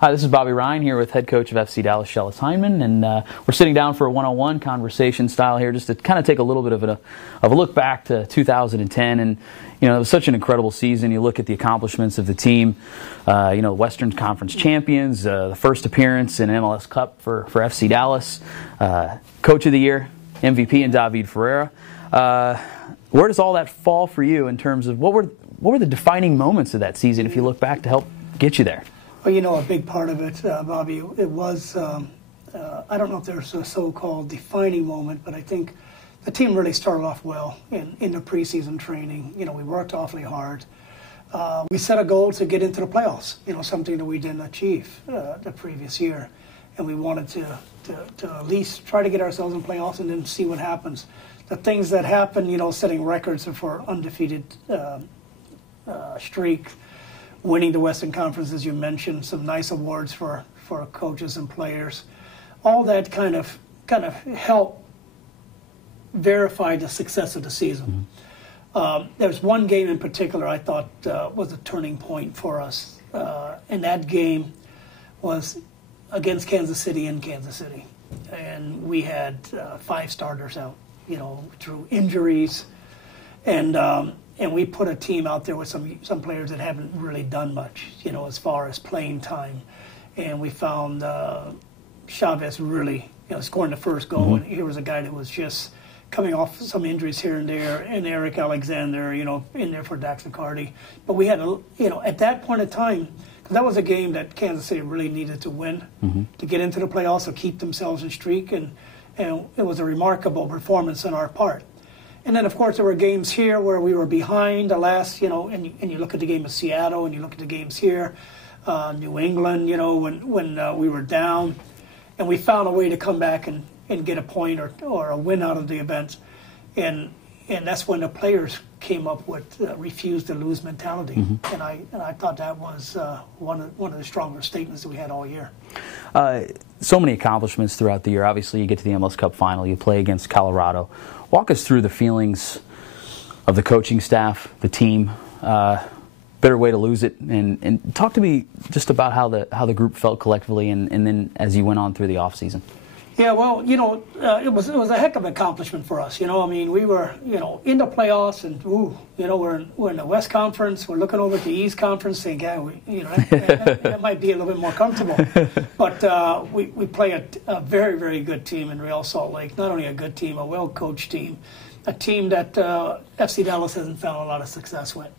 Hi, this is Bobby Rhine here with head coach of FC Dallas, Schellas Hyndman, and we're sitting down for a one-on-one conversation style here just to kind of take a little bit of a look back to 2010. And, you know, it was such an incredible season. You look at the accomplishments of the team, you know, Western Conference champions, the first appearance in MLS Cup for FC Dallas, Coach of the Year, MVP in David Ferreira. Where does all that fall for you in terms of what were the defining moments of that season if you look back to help get you there? Well, you know, a big part of it, Bobby, it was, I don't know if there's a so-called defining moment, but I think the team really started off well in the preseason training. You know, we worked awfully hard. We set a goal to get into the playoffs, you know, something that we didn't achieve the previous year. And we wanted to at least try to get ourselves in playoffs and then see what happens. The things that happen, you know, setting records for undefeated streak, winning the Western Conference, as you mentioned, some nice awards for coaches and players. All that kind of helped verify the success of the season. There's one game in particular I thought was a turning point for us, and that game was against Kansas City in Kansas City. And we had 5 starters out, you know, through injuries, and we put a team out there with some players that haven't really done much, you know, as far as playing time. And we found Chavez really, you know, scoring the first goal. And here was a guy that was just coming off some injuries here and there, and Eric Alexander, you know, in there for Dax McCarty. But we had, you know, at that point in time, because that was a game that Kansas City really needed to win to get into the playoffs, to keep themselves in streak, and it was a remarkable performance on our part. And then, of course, there were games here where we were behind the last, you know, and you look at the game of Seattle and you look at the games here, New England, you know, when we were down. And we found a way to come back and get a point or a win out of the event. And that's when the players came up with refuse to lose mentality. And I thought that was one of the stronger statements that we had all year. So many accomplishments throughout the year. Obviously, you get to the MLS Cup final, you play against Colorado. Walk us through the feelings of the coaching staff, the team. Better way to lose it, and talk to me just about how the group felt collectively, and then as you went on through the off season. Yeah, well, you know, it was a heck of an accomplishment for us. You know, I mean, we were, you know, in the playoffs, and you know, we're in the West Conference. We're looking over at the East Conference, saying, yeah, you know, that might be a little bit more comfortable. But we play a very, very good team in Real Salt Lake. Not only a good team, a well-coached team, a team that FC Dallas hasn't found a lot of success with,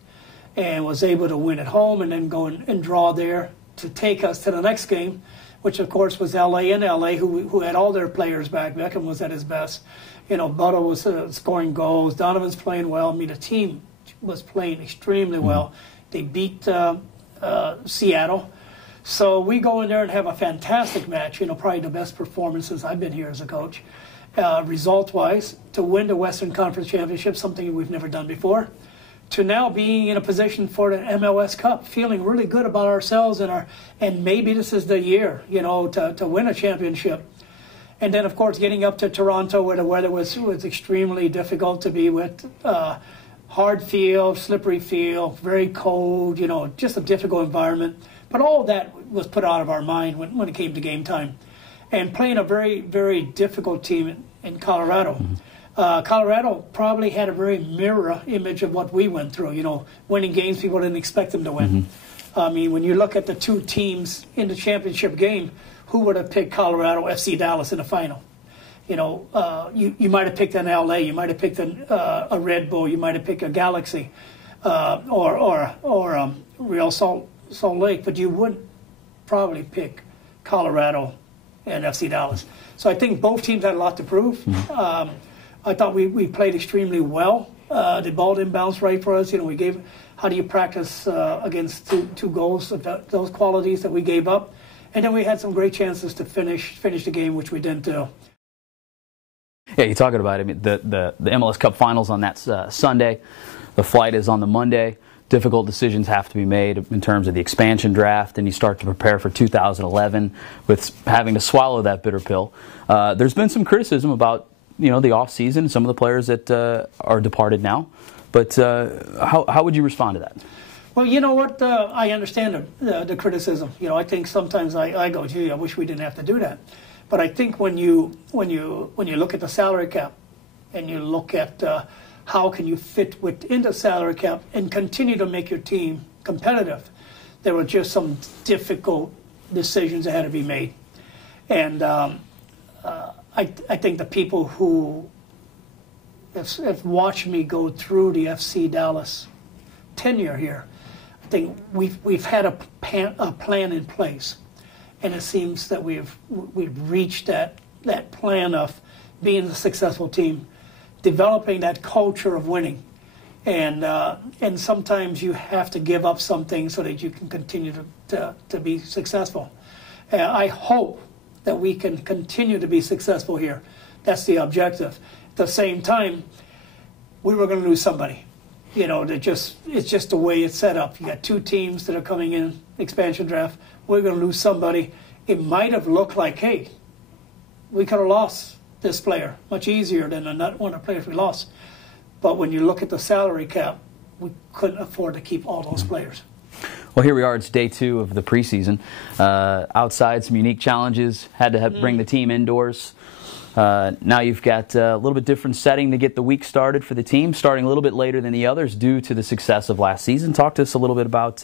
and was able to win at home and then go and draw there to take us to the next game, which of course was LA, who had all their players back. Beckham was at his best. You know, Butto was scoring goals. Donovan's playing well. I mean, the team was playing extremely well. They beat Seattle. So we go in there and have a fantastic match, you know, probably the best performance since I've been here as a coach. Result-wise, to win the Western Conference Championship, something we've never done before, to now being in a position for the MLS Cup, feeling really good about ourselves and maybe this is the year, you know, to win a championship. And then, of course, getting up to Toronto where the weather was extremely difficult to be with. Hard field, slippery field, very cold, you know, just a difficult environment. But all that was put out of our mind when it came to game time. And playing a very, very difficult team in Colorado. Colorado probably had a very mirror image of what we went through. You know, winning games people didn't expect them to win. I mean, when you look at the two teams in the championship game, who would have picked Colorado, FC Dallas in the final? You know, you might have picked an LA, you might have picked a Red Bull, you might have picked a Galaxy, or Real Salt Lake, but you wouldn't probably pick Colorado and FC Dallas. So I think both teams had a lot to prove. I thought we played extremely well. The ball didn't bounce right for us. You know, we gave. How do you practice against two goals of those qualities that we gave up? And then we had some great chances to finish the game, which we didn't do. Yeah, you're talking about it. I mean, the MLS Cup Finals on that Sunday. The flight is on the Monday. Difficult decisions have to be made in terms of the expansion draft, and you start to prepare for 2011 with having to swallow that bitter pill. There's been some criticism about, you know, the off season, some of the players that are departed now. But how would you respond to that? Well, you know what? I understand the criticism. You know, I think sometimes I go, gee, I wish we didn't have to do that. But I think when you look at the salary cap and you look at how can you fit within the salary cap and continue to make your team competitive, there were just some difficult decisions that had to be made. And I think the people who have watched me go through the FC Dallas tenure here, I think we've had a plan in place, and it seems that we've reached that plan of being a successful team, developing that culture of winning, and sometimes you have to give up something so that you can continue to be successful. I hope that we can continue to be successful here. That's the objective. At the same time, we were going to lose somebody. You know, it's just the way it's set up. You got two teams that are coming in expansion draft. We're going to lose somebody. It might have looked like, hey, we could have lost this player much easier than one of the players we lost. But when you look at the salary cap, we couldn't afford to keep all those players. Well, here we are. It's day 2 of the preseason. Outside, some unique challenges. Had to bring the team indoors. Now you've got a little bit different setting to get the week started for the team, starting a little bit later than the others due to the success of last season. Talk to us a little bit about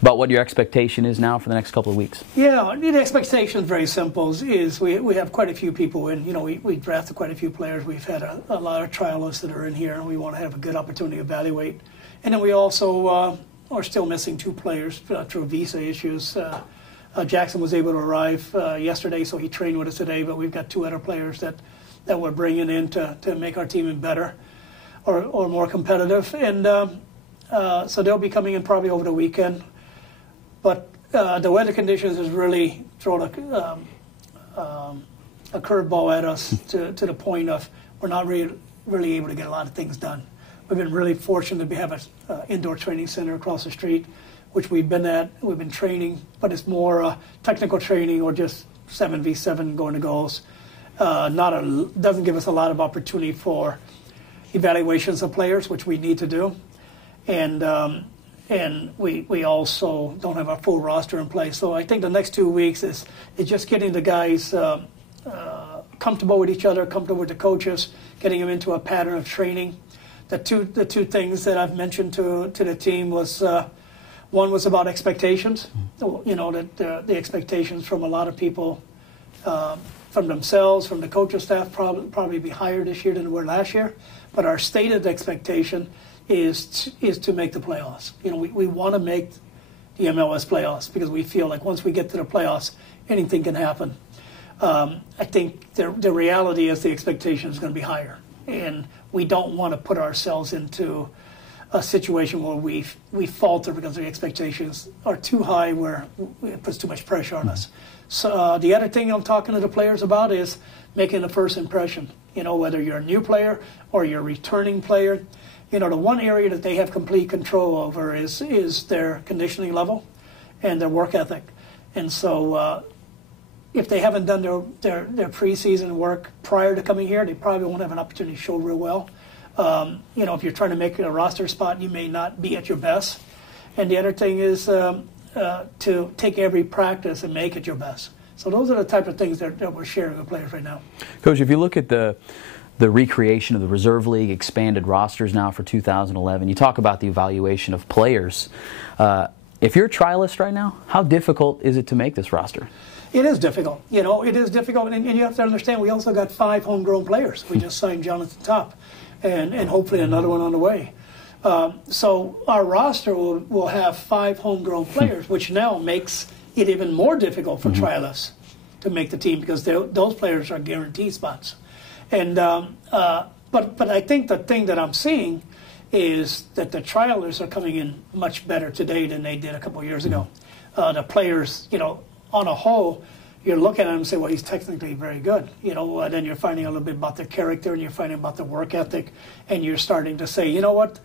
what your expectation is now for the next couple of weeks. Yeah, the expectation is very simple. Is we have quite a few people in. You know, we drafted quite a few players. We've had a lot of trialists that are in here, and we want to have a good opportunity to evaluate. And then we also are still missing 2 players through visa issues. Jackson was able to arrive yesterday, so he trained with us today, but we've got 2 other players that we're bringing in to make our team better or more competitive. And so they'll be coming in probably over the weekend. But the weather conditions has really thrown a curveball at us to the point of we're not really able to get a lot of things done. We've been really fortunate to have an indoor training center across the street, which we've been at. We've been training, but it's more technical training or just 7v7 going to goals. Doesn't give us a lot of opportunity for evaluations of players, which we need to do. And we also don't have our full roster in place. So I think the next 2 weeks is just getting the guys comfortable with each other, comfortable with the coaches, getting them into a pattern of training. The two things that I've mentioned to the team was one was about expectations. You know, that the expectations from a lot of people, from themselves, from the coaching staff, probably be higher this year than they were last year. But our stated expectation is to make the playoffs. You know, we want to make the MLS playoffs because we feel like once we get to the playoffs, anything can happen. I think the reality is the expectation is going to be higher, and we don't want to put ourselves into a situation where we falter because the expectations are too high, where it puts too much pressure on us. So the other thing I'm talking to the players about is making the first impression. You know, whether you're a new player or you're a returning player, you know, the one area that they have complete control over is their conditioning level and their work ethic. And so if they haven't done their preseason work prior to coming here, they probably won't have an opportunity to show real well. You know, if you're trying to make a roster spot, you may not be at your best. And the other thing is to take every practice and make it your best. So those are the type of things that we're sharing with players right now. Coach, if you look at the recreation of the Reserve League, expanded rosters now for 2011, you talk about the evaluation of players. If you're a trialist right now, how difficult is it to make this roster? It is difficult. You know, it is difficult. And you have to understand, we also got 5 homegrown players. We just signed Jonathan Top and hopefully another one on the way. So our roster will have 5 homegrown players, which now makes it even more difficult for trialists to make the team because those players are guaranteed spots. And but I think the thing that I'm seeing is that the trialists are coming in much better today than they did a couple of years ago. The players, you know, on a whole, you're looking at him and say, well, he's technically very good. You know, then you're finding a little bit about their character and you're finding about their work ethic, and you're starting to say, you know what?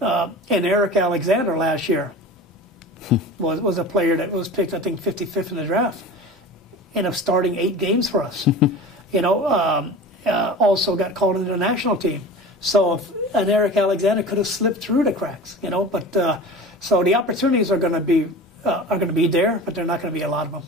And Eric Alexander last year was a player that was picked, I think, 55th in the draft, ended up starting 8 games for us. You know, also got called into the national team. So an Eric Alexander could have slipped through the cracks, you know. But So the opportunities are going to be there, but they're not going to be a lot of them.